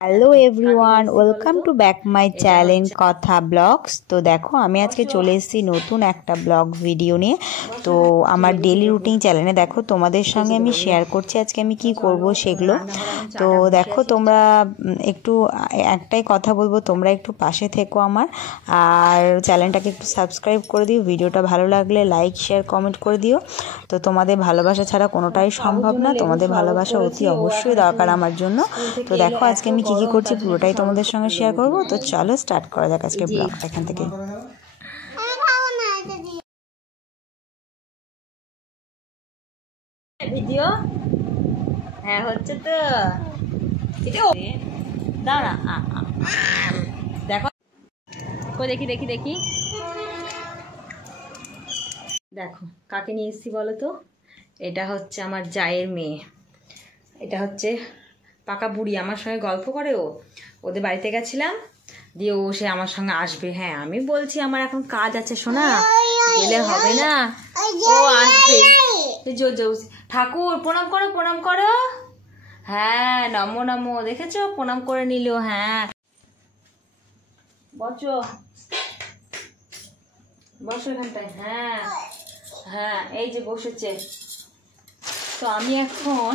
Hello everyone, welcome to back my channel কথা blogs. তো দেখো আমি আজকে চলে এসেছি নতুন একটা ব্লগ ভিডিও নিয়ে। তো আমার ডেলি রুটিন চ্যানেলে দেখো তোমাদের সঙ্গে আমি শেয়ার করছি আজকে আমি কি করব সেগুলো। তো দেখো তোমরা একটু একটাই কথা বলবো, তোমরা একটু পাশে থেকো আমার, আর চ্যানেলটাকে একটু সাবস্ক্রাইব করে দিও। ভিডিওটা ভালো লাগলে লাইক শেয়ার কমেন্ট করে দিও। তো তোমাদের ভালোবাসা ছাড়া কোনোটাই সম্ভব না, তোমাদের ভালোবাসা অতি অবশ্যই দরকার আমার জন্য। তো দেখো আজকে আমি কি করছি পুরোটাই তোমাদের সঙ্গে শেয়ার করব। তো চলো স্টার্ট করা যাক আজকে ব্লগটা এখান থেকে। ভিডিও হ্যাঁ হচ্ছে তো, দাঁড়া দেখো, দেখি দেখি দেখি দেখো কাকে নিয়ে এসেছি বলো তো। এটা হচ্ছে আমার জায়ের মেয়ে, এটা হচ্ছে পাকা বুড়ি, আমার সঙ্গে গল্প করে। ওদের বাড়িতে গেছিলাম, দিয়ে ও সে আমার সঙ্গে আসবে। হ্যাঁ আমি বলছি আমার এখন কাজ আছে সোনা, গেলে হবে না, ও আসবে। ঠাকুর প্রণাম করো প্রণাম করো, হ্যাঁ নমো নমো, দেখেছো প্রণাম করে নিল। হ্যাঁ বসো বসো এখানটায়, হ্যাঁ হ্যাঁ এই যে বসেছে। তো আমি এখন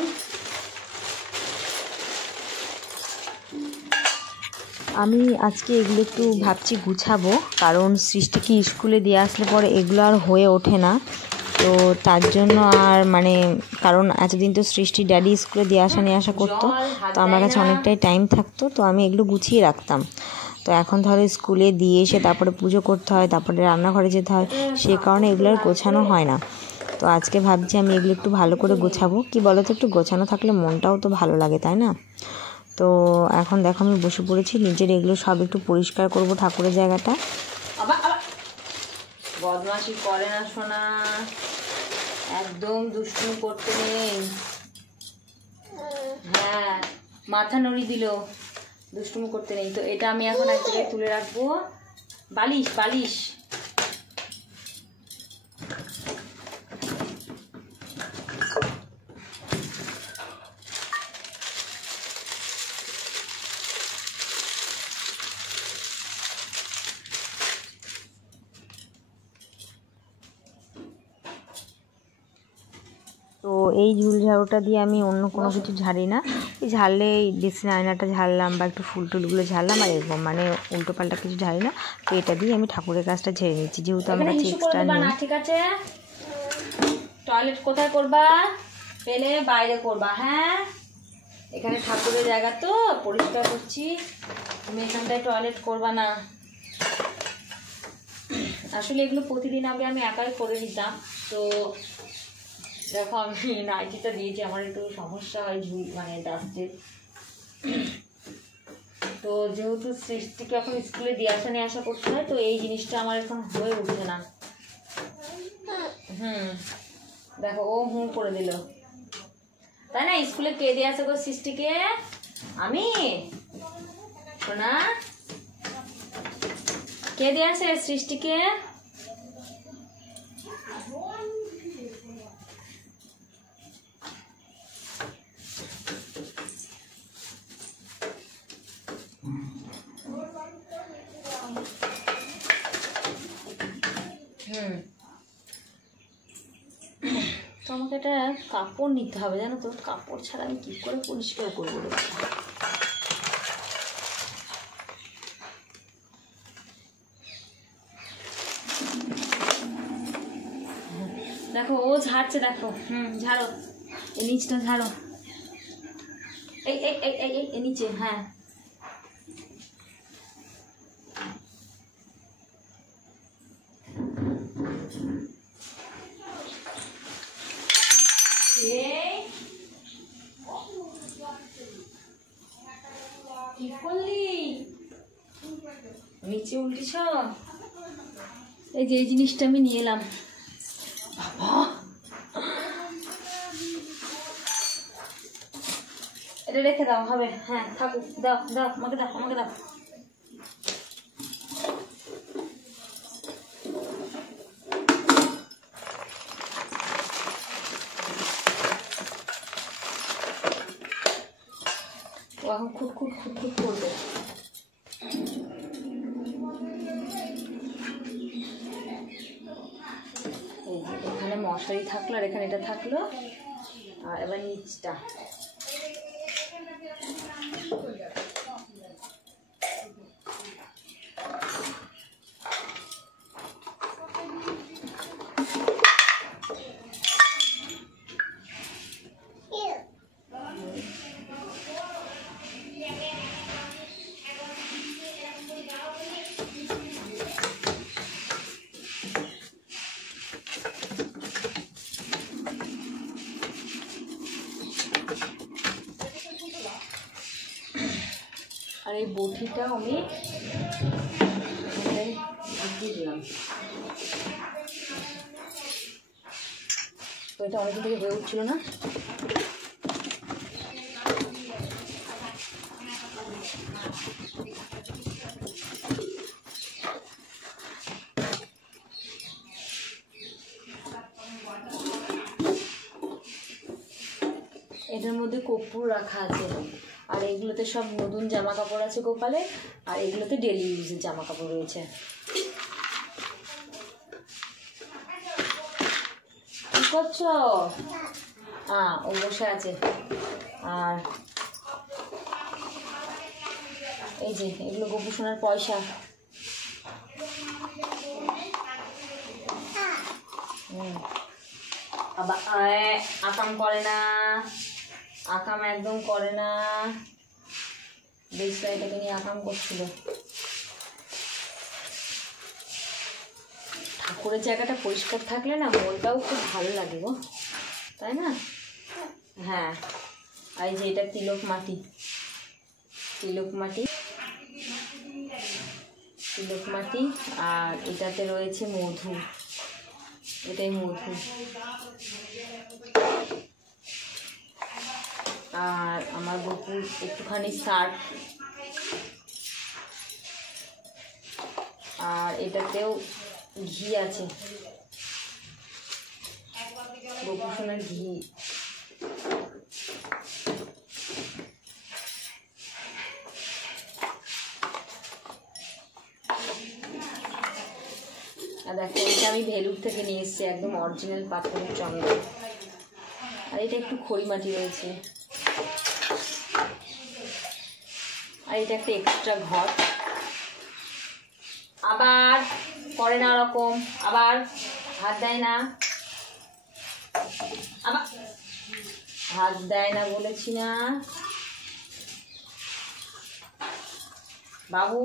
আজকে এগুলো একটু ভাবছি গুছাবো, কারণ সৃষ্টিকে স্কুলে দিয়ে আসলে পরে এগুলো আর হয়ে ওঠে না। তো তার জন্য আর কারণ এতদিন তো সৃষ্টি ড্যাডি স্কুলে দিয়ে আসা নিয়ে আসা করতো, তো আমার কাছে অনেকটাই টাইম থাকতো, তো আমি এগুলো গুছিয়ে রাখতাম। তো এখন ধরো স্কুলে দিয়ে এসে তারপরে পুজো করতে হয়, তারপরে রান্নাঘরে যেতে হয়, সে কারণে এগুলো আর গোছানো হয় না। তো আজকে ভাবছি আমি এগুলো একটু ভালো করে গোছাবো। কি বলো তো, একটু গোছানো থাকলে মনটাও তো ভালো লাগে, তাই না? তো এখন দেখো আমি বসে পড়েছি, নিজের এগুলো সব একটু পরিষ্কার করব, ঠাকুরের জায়গাটা। বদমাশি করে না সোনা, একদম দুষ্টুমি করতে নেই। হ্যাঁ মাথা নড়ি দিল, দুষ্টুমি করতে নেই। তো এটা আমি এখন এক জায়গায় তুলে রাখবো। বালিশ বালিশ তো এই ঝুল ঝাড়ুটা দিয়ে আমি অন্য কোনো কিছু ঝাড়ি না, এই ঝাড়লে এই ড্রেসিং আয়নাটা ঝাড়লাম বা একটু ফুল টুলগুলো ঝাড়লাম, আর এরকম উল্টো পাল্টা কিছু ঝাড়ি না। তো এটা দিয়ে আমি ঠাকুরের কাজটা ঝেড়ে নিচ্ছি, যেহেতু আমার কাছে এক্সট্রা নেই। ঠিক আছে, টয়লেট কোথায় করবা? পেলে বাইরে করবা। হ্যাঁ এখানে ঠাকুরের জায়গা তো পরিষ্কার করছি, তুমি এখানটায় টয়লেট করবা না। আসলে এগুলো প্রতিদিন আগে আমি একাই করে নিতাম। তো দেখো আমি নাইটিটা দিয়েছি, আমার একটু সমস্যা হয় ঝুল ডাস্টের। তো যেহেতু সৃষ্টিকে এখন স্কুলে দিয়ে আসা নিয়ে আসা করতে হয়, তো এই জিনিসটা আমার এখন হয়ে উঠছে না। দেখো ও হুঁ করে দিল, তাই না? স্কুলে কে দিয়ে আসে গো সৃষ্টিকে? আমি শোনা, কে দিয়ে আসে সৃষ্টিকে? তো আমাকে একটা কাপড় নিতে হবে, জানো তো, কাপড় ছাড়া আমি কি করে পরিষ্কার করবো? দেখো ও ঝাড়ছে, দেখো ঝাড়ো, এই নিচটা ঝাড়ো, এই এই এই এই নিচে। হ্যাঁ কি করলি? নিচে উল্টিছ? এই যে এই জিনিসটা আমি নিয়ে এলাম। বাবা এটা রেখে দাও, হবে? হ্যাঁ থাকুক, দাও দাও আমাকে দাও, আমাকে দাও। এখন খুট খুট খুট খুট ঠিক করবে। এই যে এখানে মশারি থাকলো আর এখানে এটা থাকলো। আর এবার নিচটা আর এই বটিটা আমি দিয়ে দিলাম। তো এটা অনেকদিন থেকে হয়ে উঠছিল না। এটার মধ্যে কর্পূর রাখা আছে। আর এগুলোতে সব নতুন জামা কাপড় আছে গোপালের, আর এগুলোতে ডেলি ইউজের জামা কাপড় রয়েছে। কি করছো? ও বসে আছে। আর এই যে এগুলো গোপু সোনার পয়সা। আবার আকাম করে না, আকাম একদম করে না। দেখছো এটাকে নিয়ে আকাম করছিল। ঠাকুরের জায়গাটা পরিষ্কার থাকলে না মনটাও খুব ভালো লাগে গো, তাই না? হ্যাঁ। আর এই যে এটা তিলক মাটি, তিলক মাটি, তিলক মাটি। আর এটাতে রয়েছে মধু, এটাই মধু। আর আমার গোপুর একটুখানি শার্ট, আর এটাতেও ঘি আছে, গোপু সোনার ঘি। আর দেখো এটা আমি ভেলুর থেকে নিয়ে এসেছি, একদম অরিজিনাল পাথরের চন্দন। আর এটা একটু খড়ি মাটি রয়েছে। আর এটা একটা এক্সট্রা ঘর। আবার করে না ওরকম, আবার হাত দেয় না, আবার হাত দেয় না বলেছি না বাবু,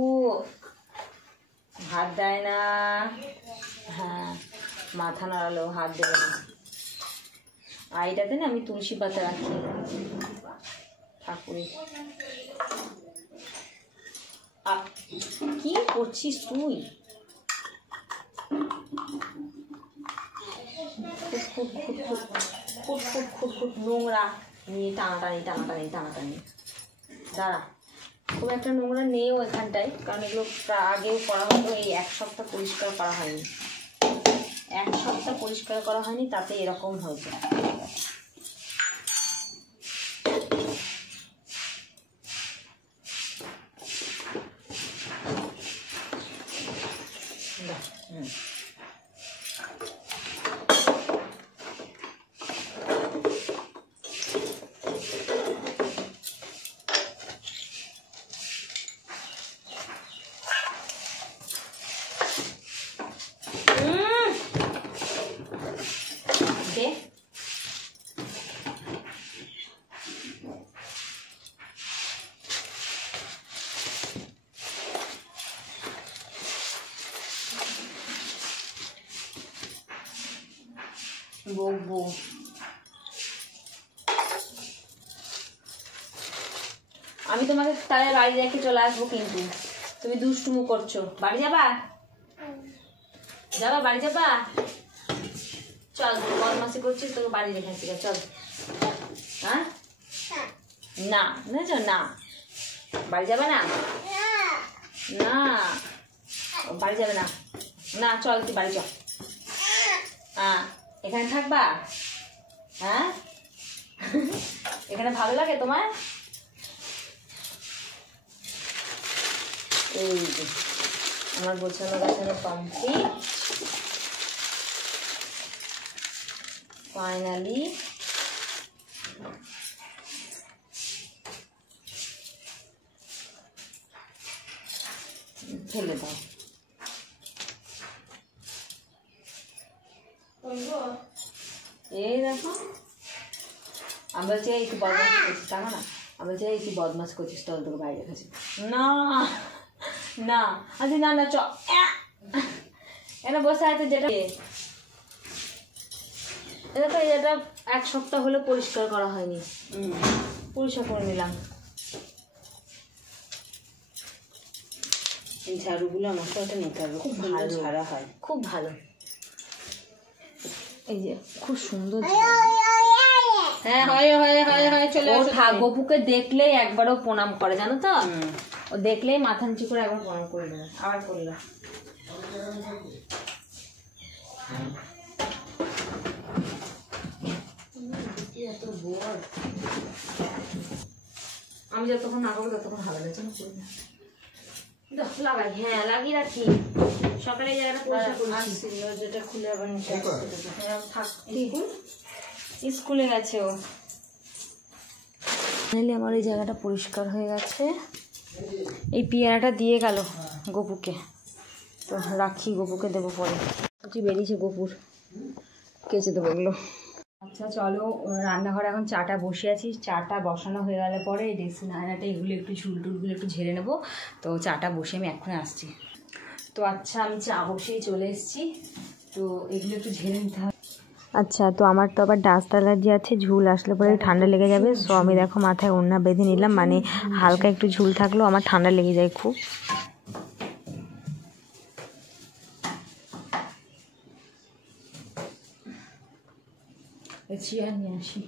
হাত দেয় না। হ্যাঁ, মাথা নাড়ালো, হাত দেবে না। আর এটাতে না আমি তুলসী পাতা রাখি ঠাকুরের। কি করছিস তুই? নোংরা নিয়ে টানাটানি টানাটানি টানাটানি। দাঁড়া, খুব একটা নোংরা নেও এখানটায়, কারণ এগুলো আগেও করা হতো। এই এক সপ্তাহ পরিষ্কার করা হয়নি, এক সপ্তাহ পরিষ্কার করা হয়নি, তাতে এরকম হয়েছে। বকবো। আমি তোমাকে তাহলে বাড়ি রেখে চলে আসবো, কিন্তু তুমি দুষ্টুমু করছো। বাড়ি যাবা? যাবা বাড়ি যাবা? চল, বদমাসি করছিস, তোকে বাড়ি রেখে আসি, চল। হ্যাঁ না না, বাড়ি যাবে না, না বাড়ি যাবে না, না চল তুই বাড়ি চল। হ্যাঁ, এখানে থাকবা? হ্যাঁ, এখানে ভালো লাগে তোমার? এই যে আমার গোছানো গাছানো কমপ্লিট। ফাইনালি ফেলে দাও। এই দেখো আমরা চাই একটু বদমাস করছিস, টাকা না আমরা চাই একটু বদমাস করছিস, তল তোকে বাইরে রেখেছি। না না আচ্ছা না না চ এখানে বসে আছে। যেটা দেখো এটা 1 সপ্তাহ হলো পরিষ্কার করা হয়নি, পরিষ্কার করে নিলাম। এই ঝাড়ুগুলো আমার তো এটা নিতে হবে, খুব ভালো ঝাড়া হয়, খুব ভালো। এই যে খুব সুন্দর। হ্যাঁ হয় হয় হয় হয় চলে আসো। গপুকে দেখলেই একবারও প্রণাম করে জানো তো, ও দেখলেই মাথা নিচু করে একবার প্রণাম করে দেবে। আবার করলো আমি যতক্ষণ না করবো ততক্ষণ হবে না, জানো লাগাই। হ্যাঁ লাগিয়ে রাখি, সকালে এই জায়গাটা পরিষ্কার করছি। যেটা খুলে আবার থাক, স্কুলে গেছে ও। ফাইনালি আমার এই জায়গাটা পরিষ্কার হয়ে গেছে। এই পেয়ারাটা দিয়ে গেল গপুকে, তো রাখি, গপুকে দেবো পরে। বেরিয়েছে গপুর, কেচে দেবো এগুলো। আচ্ছা চলো রান্নাঘরে এখন চাটা বসে আছি। চাটা বসানো হয়ে গেলে পরে এই ডেক্সিন আয়নাটা এগুলো একটু ঝুল টুলগুলো একটু ঝেড়ে নেবো। তো চাটা বসে আমি এক্ষুনি আসছি। তো আচ্ছা আমি চা বসেই চলে এসেছি, তো এগুলো একটু ঝেড়ে নিতে হবে। আচ্ছা তো আমার তো আবার ডাস্ট অ্যালার্জি আছে, ঝুল আসলে পরে ঠান্ডা লেগে যাবে। সো আমি দেখো মাথায় ওড়না বেঁধে নিলাম, মানে হালকা একটু ঝুল থাকলেও আমার ঠান্ডা লেগে যায় খুব। চেয়ার নিয়ে আসি।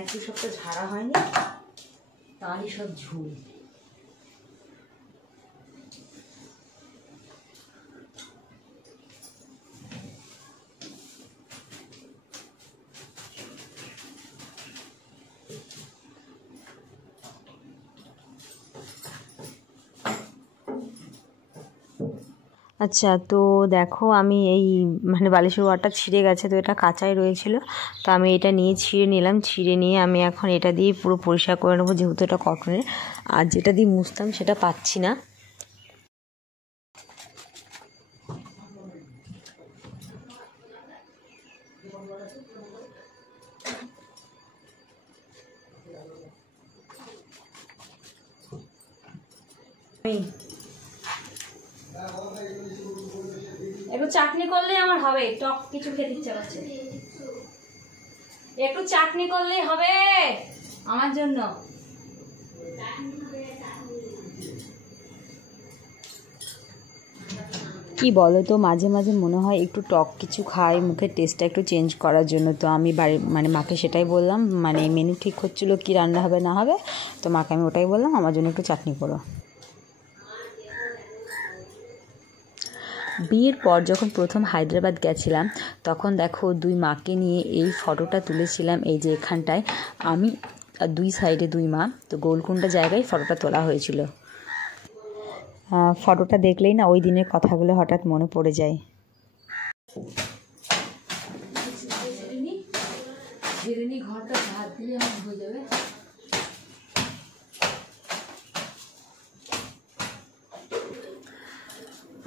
এক দু সপ্তাহ ঝাড়া হয়নি, তারই সব ঝুল। আচ্ছা তো দেখো আমি এই মানে বালিশের ওয়ারটা ছিঁড়ে গেছে, তো এটা কাঁচাই রয়েছিল, তো আমি এটা নিয়ে ছিঁড়ে নিলাম। ছিঁড়ে নিয়ে আমি এখন এটা দিয়ে পুরো পরিষ্কার করে নেবো, যেহেতু এটা কটনের। আর যেটা দিয়ে মুছতাম সেটা পাচ্ছি না। একটু চাটনি করলেই আমার হবে, টক কিছু খেতে ইচ্ছা করছে, একটু চাটনি করলেই হবে আমার জন্য। কি বলো তো, মাঝে মাঝে মনে হয় একটু টক কিছু খাই, মুখের টেস্টটা একটু চেঞ্জ করার জন্য। তো আমি বাড়ি মানে মাকে সেটাই বললাম, মানে মেনু ঠিক হচ্ছিলো কি রান্না হবে না হবে, তো মাকে আমি ওটাই বললাম আমার জন্য একটু চাটনি করো। বিয়ের পর যখন প্রথম হায়দ্রাবাদ গেছিলাম, তখন দেখো দুই মাকে নিয়ে এই ফটোটা তুলেছিলাম। এই যে এখানটায় আমি আর দুই সাইডে দুই মা, তো গোলকুন্ডা জায়গায় ফটোটা তোলা হয়েছিল। ফটোটা দেখলেই না ওই দিনের কথাগুলো হঠাৎ মনে পড়ে যায়। ঘরটা ঝাড় দিলে আমার হয়ে যাবে।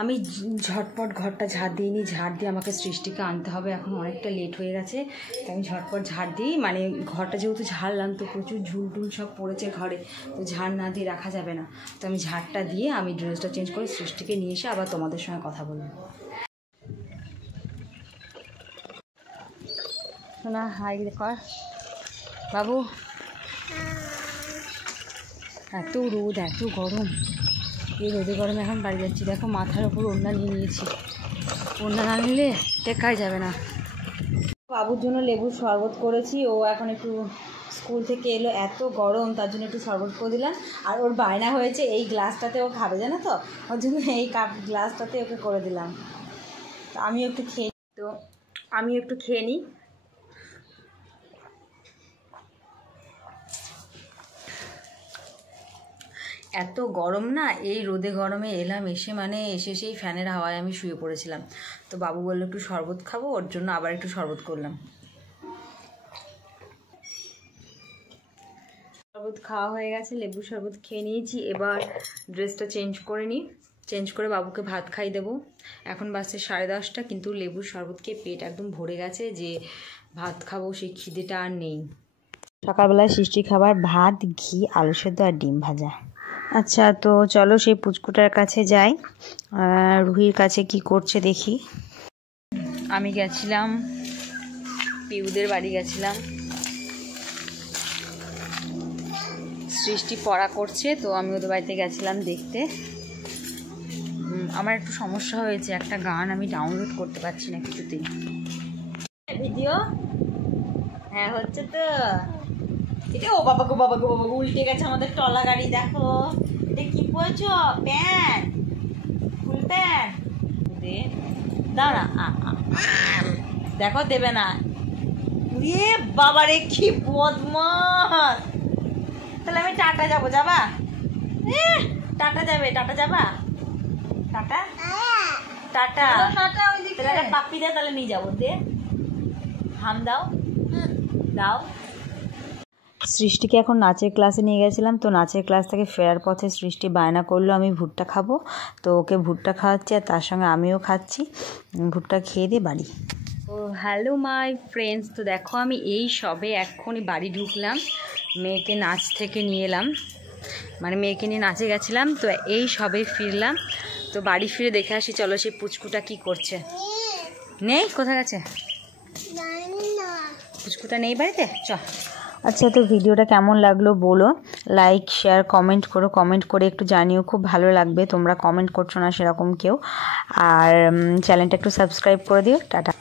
আমি ঝটপট ঘরটা ঝাড় দিইনি, ঝাড় দিয়ে আমাকে সৃষ্টিকে আনতে হবে, এখন অনেকটা লেট হয়ে গেছে। তো আমি ঝটপট ঝাড় দিই, মানে ঘরটা যেহেতু ঝাড়লাম তো প্রচুর ঝুল টুল সব পড়েছে ঘরে, তো ঝাড় না দিয়ে রাখা যাবে না। তো আমি ঝাড়টা দিয়ে আমি ড্রেসটা চেঞ্জ করে সৃষ্টিকে নিয়ে এসে আবার তোমাদের সঙ্গে কথা বলবো। শোনা হাই কর বাবু, এত রোদ এত গরম, এই রোদে গরমে এখন বাড়ি যাচ্ছি। দেখো মাথার ওপর ওড়না নিয়ে নিয়েছি, ওড়না না নিলে টেকাই যাবে না। বাবুর জন্য লেবুর শরবত করেছি, ও এখন একটু স্কুল থেকে এলো, এত গরম তার জন্য একটু শরবত করে দিলাম। আর ওর বায়না হয়েছে এই গ্লাসটাতে ও খাবে, জানো তো, ওর জন্য এই গ্লাসটাতে ওকে করে দিলাম। তো আমিও একটু খেয়ে নিই। এত গরম না, এই রোদে গরমে এলাম, এসে সেই ফ্যানের হাওয়ায় আমি শুয়ে পড়েছিলাম। তো বাবু বললো একটু শরবত খাবো, ওর জন্য আবার একটু শরবত করলাম। শরবত খাওয়া হয়ে গেছে, লেবু শরবত খেয়ে নিয়েছি। এবার ড্রেসটা চেঞ্জ করে বাবুকে ভাত খাই দেবো। এখন বাজছে 10:30, কিন্তু লেবুর শরবত খেয়ে পেট একদম ভরে গেছে, যে ভাত খাবো সেই খিদেটা আর নেই। সকালবেলায় সৃষ্টি খাবার ভাত, ঘি, আলু সেদ্ধ আর ডিম ভাজা। আচ্ছা, তো চলো সেই পুচকুটার কাছে যাই, রুহির কাছে কি করছে দেখি। আমি গেছিলাম পিউদের বাড়ি, গেছিলাম। সৃষ্টি পড়া করছে, তো আমি ওদের বাড়িতে গেছিলাম দেখতে। আমার একটু সমস্যা হয়েছে, একটা গান আমি ডাউনলোড করতে পারছি না কিছুতেই। ভিডিও হ্যাঁ হচ্ছে তো। এটা ও বাবা গো বাবা গো বাবা, উল্টে গেছে আমাদের টলা গাড়ি। দেখো এটা কি পড়েছো, প্যান্ট, ফুল প্যান্ট দে, দাও না। দেখো দেবে না। এ বাবারে কি বদমাস। তাহলে আমি টাটা যাবো, যাবা? টাটা যাবে, টাটা যাবা, টাটা টাটা। তাহলে পাপ্পি দে, তাহলে নিয়ে যাবো, দে হাম দাও, দাও। সৃষ্টিকে এখন নাচের ক্লাসে নিয়ে গেছিলাম, তো নাচের ক্লাস থেকে ফেরার পথে সৃষ্টি বায়না করলো আমি ভুট্টা খাবো, তো ওকে ভুট্টা খাওয়াচ্ছি আর তার সঙ্গে আমিও খাচ্ছি। ভুট্টা খেয়ে দিয়ে বাড়ি। ও হ্যালো মাই ফ্রেন্ডস, তো দেখো আমি এই সবে এক্ষুনি বাড়ি ঢুকলাম, মেয়েকে নাচ থেকে নিয়ে এলাম, মানে মেয়েকে নিয়ে নাচে গেছিলাম, তো এই সবে ফিরলাম। তো বাড়ি ফিরে দেখে আসি, চলো সেই পুচকুটা কি করছে। নেই, কোথায় গেছে পুচকুটা? নেই বাড়িতে, চ। আচ্ছা, তো ভিডিওটা কেমন লাগলো বলো, লাইক শেয়ার কমেন্ট করো, কমেন্ট করে একটু জানিও, খুব ভালো লাগবে। তোমরা কমেন্ট করছো না সেরকম কেউ। আর চ্যানেলটা একটু সাবস্ক্রাইব করে দিও। টাটা।